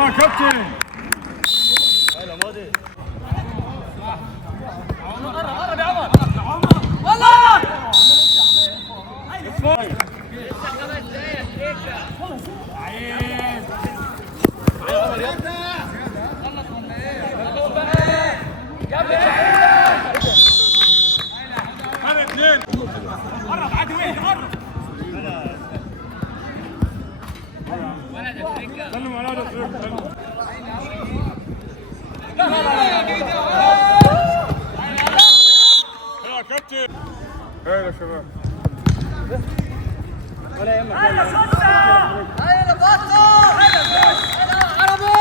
يلا كابتن. هلا ماضي. قرب يا عمر. والله يا كابتن. يا شباب. ولا يهمك. هيا صدق. هيا بطل. هيا عربي.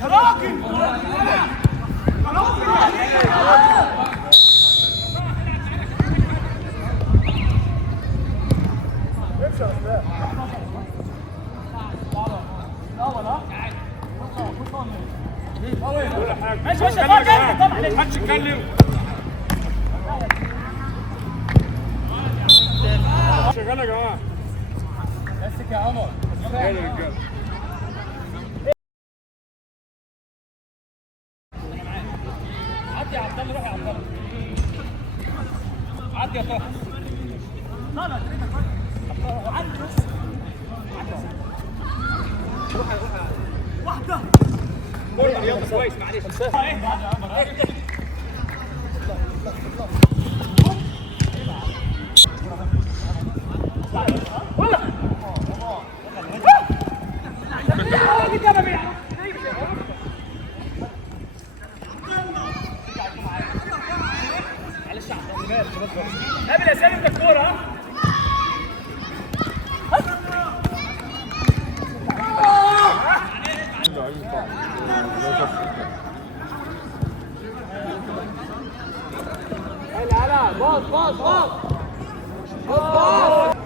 يا راجل. ماشي ماشي طبعا محدش يتكلم. شغال يا جماعه. مسك يا عمر. يلا يا رجاله. عدي يا عبد الله. روح يا عبد الله. عدي يا طه. لا عدي بس. روح واحده. يلا كويس معلش. قبل يا سالم الكوره. هلا باص باص باص باص.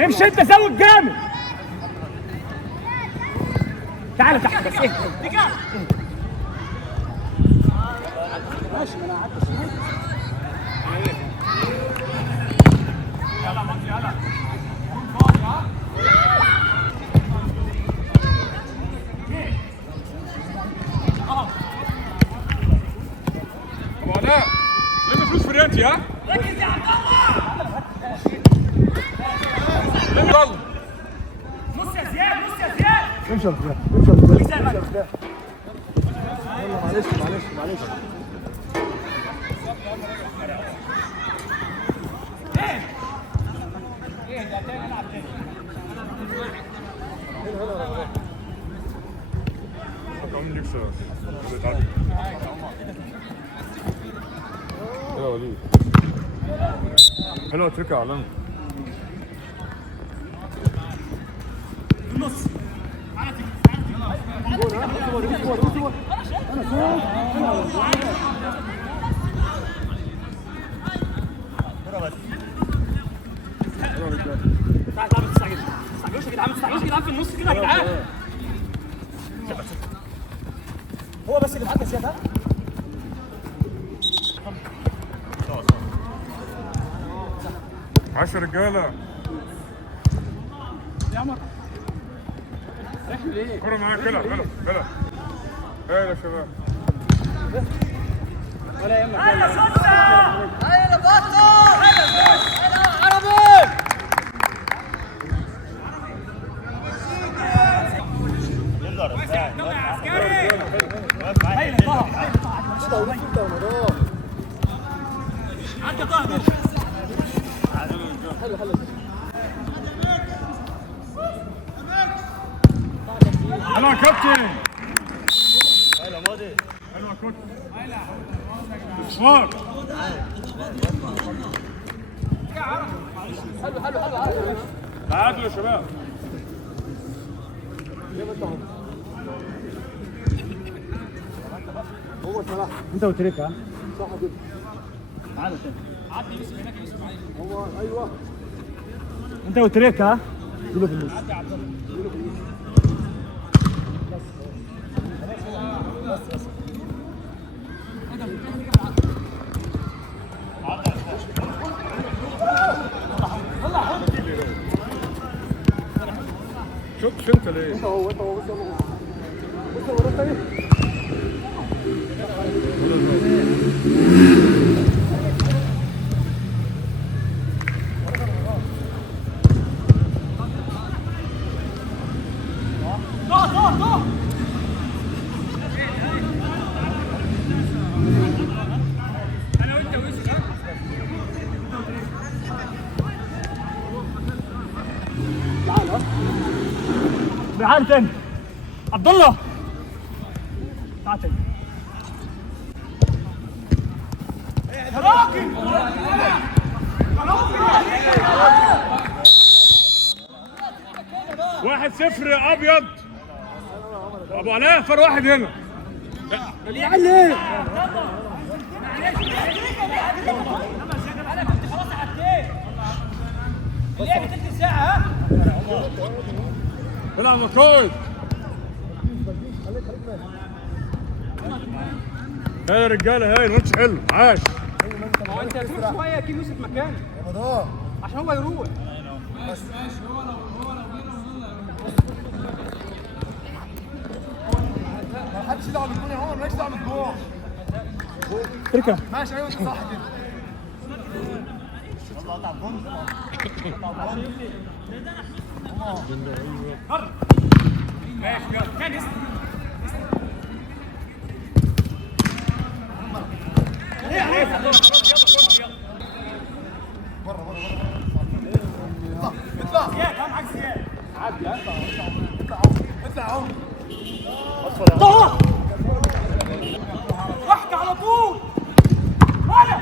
امشي انت زود جامد. تعال تحت بس. ايه ماشي. انا قعدت يلا ماضي يلا. ابو علاء لم فلوس فرياتي. ها ركز يا عبد الله. يلا نص يا زياد. نص يا زياد. امشي يا فلان. امشي يا فلان. امشي يا فلان. يلا معلش معلش معلش. ايه ده تاني العب تاني. كم نكسر. يلا وليد. حلوه تركه علم. النص. تعال ما تستعجلوش يا جدعان. ما تستعجلوش يا جدعان في النص كده يا جدعان. هو بس اللي معاك يا سياد. ها 10 رجاله. يا عمر احنا ليه؟ كرة معاك. بلا يا شباب. ولا يهمك. هيا صدق. هيا بطل. هيا عربي. يلا عسكري. هيا طه. عدي طه. حلو. يلا كابتن. هلا ماضي. يلا كابتن. اصفار. حلو. تعادلوا يا شباب. هو صلاح. انت وتريكا. صح كده. تعالوا تاني. عدي يوسف هناك. يوسف عليك. هو ايوه. انت وتريكا. جيبه في النص. عدي يا عبد الله. شوتش انت ليه؟ انت هو بص المره الثانيه. تعال تاني عبد الله، تعال تاني يا راجل. 1-0 يا ابيض. ابو علاء فر واحد هنا. علي اللعبة تلت ساعة ها؟ العب مكوي. هاي يا رجاله، هاي الماتش حلو. عاش. ما هو انت تروح شوية اكيد يوسف مكانه عشان هو يروح. ما حدش يدعم الجون يا عمر، مالكش دعم الجون. تركه ماشي ايوه انت صح كده. واحده على طول. ولا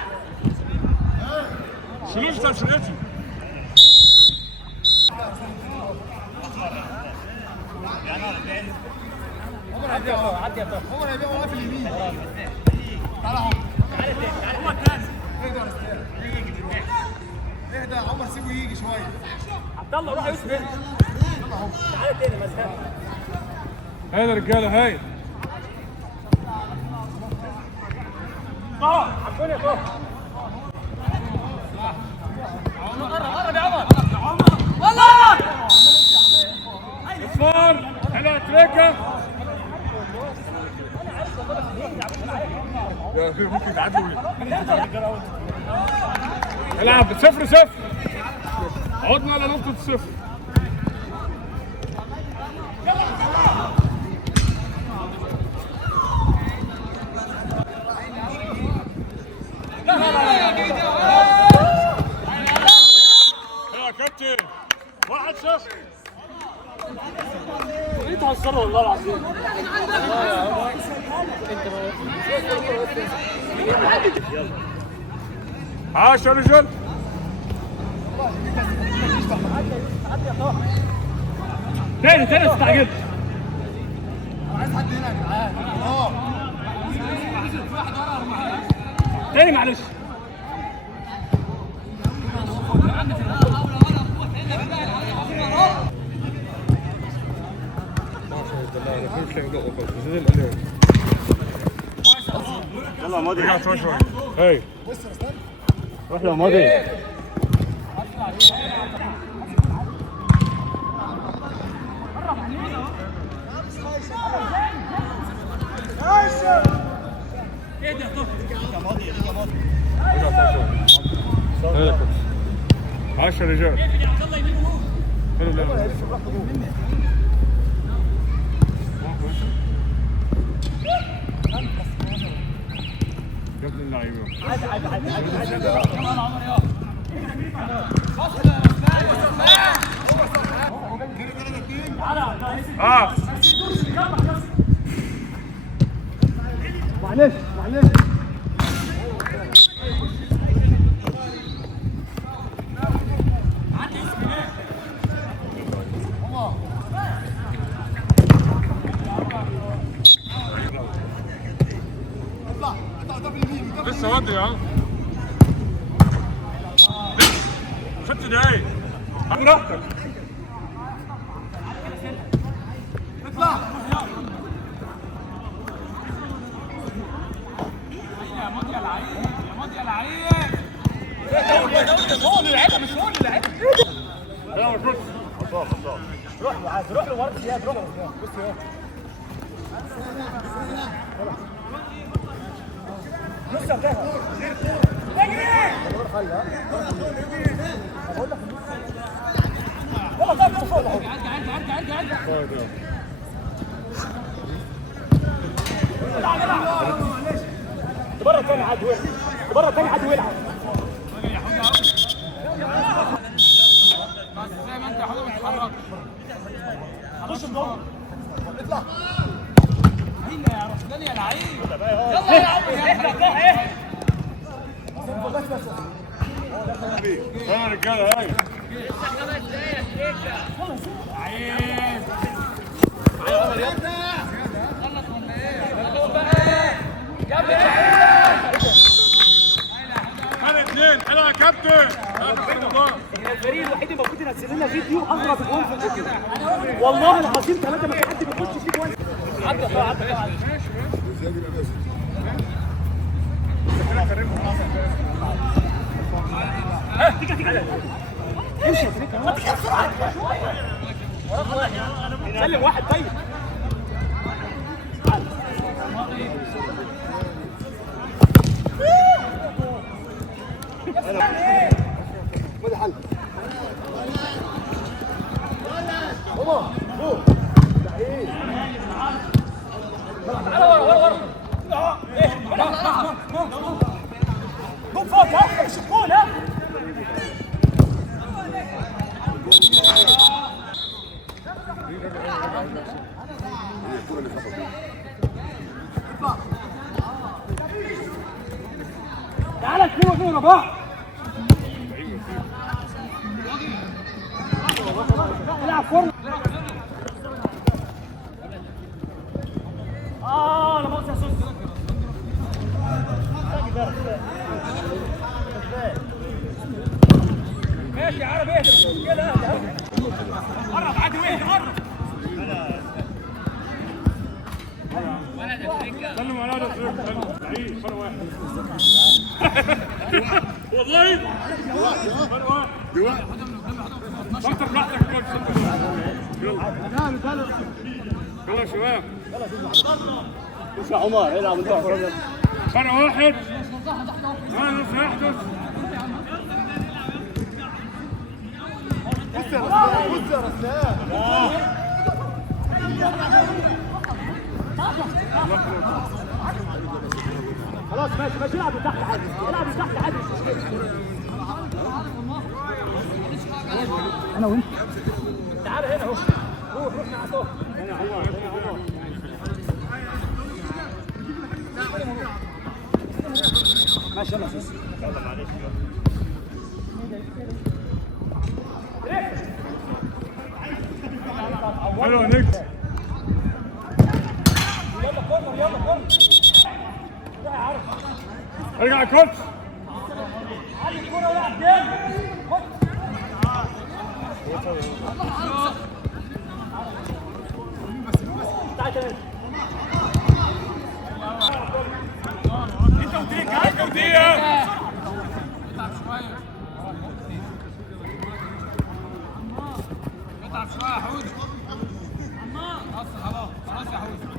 شيلوش بتاع شرقتي. عمر هيبيع ولا في اليمين. تعالى اهو. اهدى يا عمر، سيبه يجي شويه. عبد الله روح يا يوسف هنا. تعالى تاني مسكان. هاي يا رجاله، هاي. عبوني يا طه. قرب يا عمر. والله اصفار. حلوه تريكه. يا اخي ممكن تعدوا. العب 0-0. عدنا على نقطه الصفر. يا كابتن 1-0. انت هتصر والله العظيم. عاش يا رجال. تاني ما تستعجلش. انا عايز حد هنا يا جدعان. تاني معلش. يلا ماضي. رجع شوي شوي. هاي روح يا ماضي. عاش يا رجال. حلو اللعب. يا ابن اللعيبه. معلش معلش. لسه ودي يا عم. 6 دقايق. براحتك. اطلع. هو اللي لعبها مش هو اللي لعبها. يلا شوت. روح له عادي، روح له ورا زياد، روح له بص اهو. لسه بتاعها اجري بقول لك والله طب فوق عدي بره تاني عاد ويلعب، بره تاني عاد ويلعب. زي ما انت يا حبيبي اتحرك. خش الجول اطلع. هيلا يا رشدان يا لعيب. يلا يا عم احنا بس بس يا رجاله هاي. هذا اثنين حلو يا كابتن. الفريق الوحيد المفروض ينزل لنا فيديو اضرب جول في الفيديو. والله العظيم ثلاثه ما في حد بيخش فيه جول. عدى امشي يا فريق ما تخافش سلم واحد طيب. خد حل ماما جو تعالى ورا ايه جو فوق ها مش الجول ها. تعالى اثنين وفين رباح العب فورم. لا مؤاخذة يا سوس. ماشي يا عربي اهدى كده قرب عادي واهدى قرب. سلم على هذا لعيب فرق واحد. والله فرق واحد. صوتك براحتك يا كابتن. يلا يا شباب. اسمع عمر العب انت فرق واحد. ماذا سيحدث؟ بص يا رسام خلاص ماشي ماشي العب تحت عادي، العب تحت عادي مش مشكله. انا وانت تعال هنا اهو روح مع صوت هنا عمر. ماشي يلا سوس يلا معلش حلو نكس. يلا كورنر يلا كورنر. ارجع يا كوتش. علي الكوره والعب جامد. تعال تعال انت ودقيقة. اتعب شوية يا حودة. خلاص يا حودة.